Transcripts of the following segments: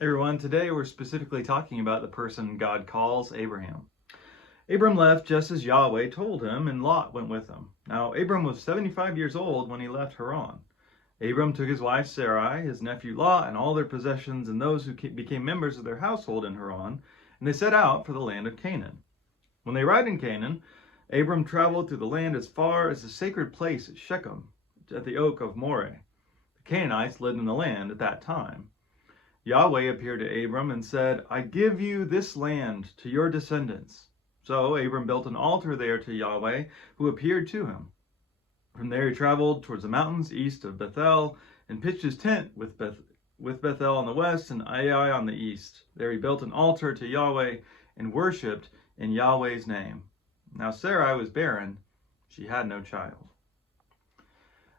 Hey everyone, today we're specifically talking about the person God calls Abraham. Abram left just as Yahweh told him, and Lot went with him. Now, Abram was 75 years old when he left Haran. Abram took his wife Sarai, his nephew Lot, and all their possessions and those who became members of their household in Haran, and they set out for the land of Canaan. When they arrived in Canaan, Abram traveled through the land as far as the sacred place at Shechem, at the oak of Moreh. The Canaanites lived in the land at that time. Yahweh appeared to Abram and said, "I give you this land to your descendants." So Abram built an altar there to Yahweh, who appeared to him. From there he traveled towards the mountains east of Bethel and pitched his tent with Bethel on the west and Ai on the east. There he built an altar to Yahweh and worshipped in Yahweh's name. Now Sarai was barren; she had no child.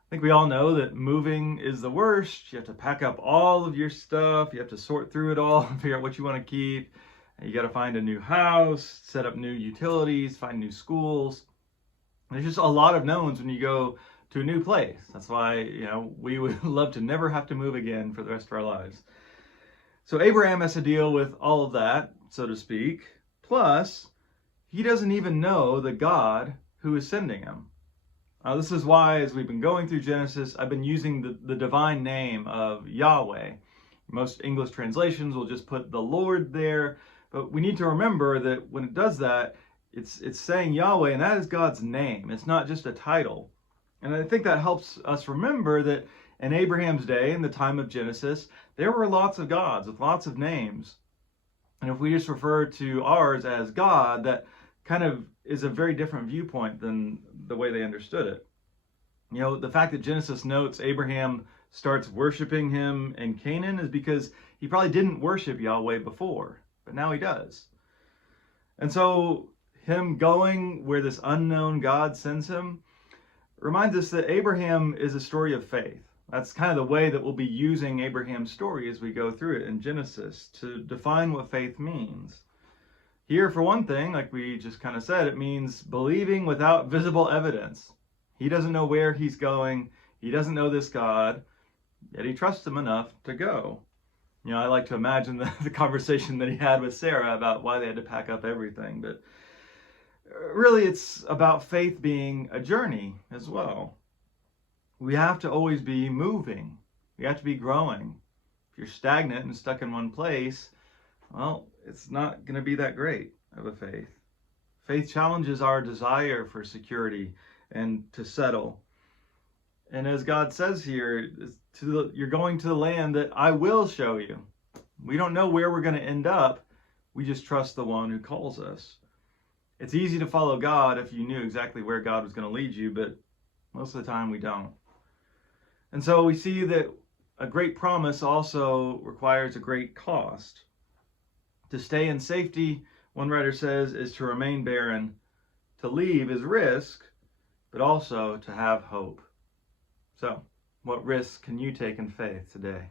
I think we all know that moving is the worst. You have to pack up all of your stuff. You have to sort through it all, figure out what you want to keep. You got to find a new house, set up new utilities, find new schools. There's just a lot of knowns when you go to a new place. That's why, we would love to never have to move again for the rest of our lives. So Abraham has to deal with all of that, so to speak. Plus, he doesn't even know the God who is sending him. This is why, as we've been going through Genesis, I've been using the divine name of Yahweh. Most English translations will just put the Lord there, but we need to remember that when it does that, it's saying Yahweh, and that is God's name. It's not just a title. And I think that helps us remember that in Abraham's day, in the time of Genesis, there were lots of gods with lots of names. And if we just refer to ours as God, that kind of is a very different viewpoint than the way they understood it. The fact that Genesis notes Abraham starts worshiping him in Canaan is because he probably didn't worship Yahweh before, but now he does. And so him going where this unknown God sends him reminds us that Abraham is a story of faith. That's kind of the way that we'll be using Abraham's story as we go through it in Genesis to define what faith means. Here, for one thing, like we just kind of said, it means believing without visible evidence. He doesn't know where he's going. He doesn't know this God, yet he trusts him enough to go. I like to imagine the conversation that he had with Sarah about why they had to pack up everything. But really, it's about faith being a journey as well. We have to always be moving. We have to be growing. If you're stagnant and stuck in one place, well, it's not going to be that great of a faith. Faith challenges our desire for security and to settle. And as God says here, you're going to the land that I will show you. We don't know where we're going to end up. We just trust the one who calls us. It's easy to follow God if you knew exactly where God was going to lead you, but most of the time we don't. And so we see that a great promise also requires a great cost. To stay in safety, one writer says, is to remain barren. To leave is risk, but also to have hope. So, what risks can you take in faith today?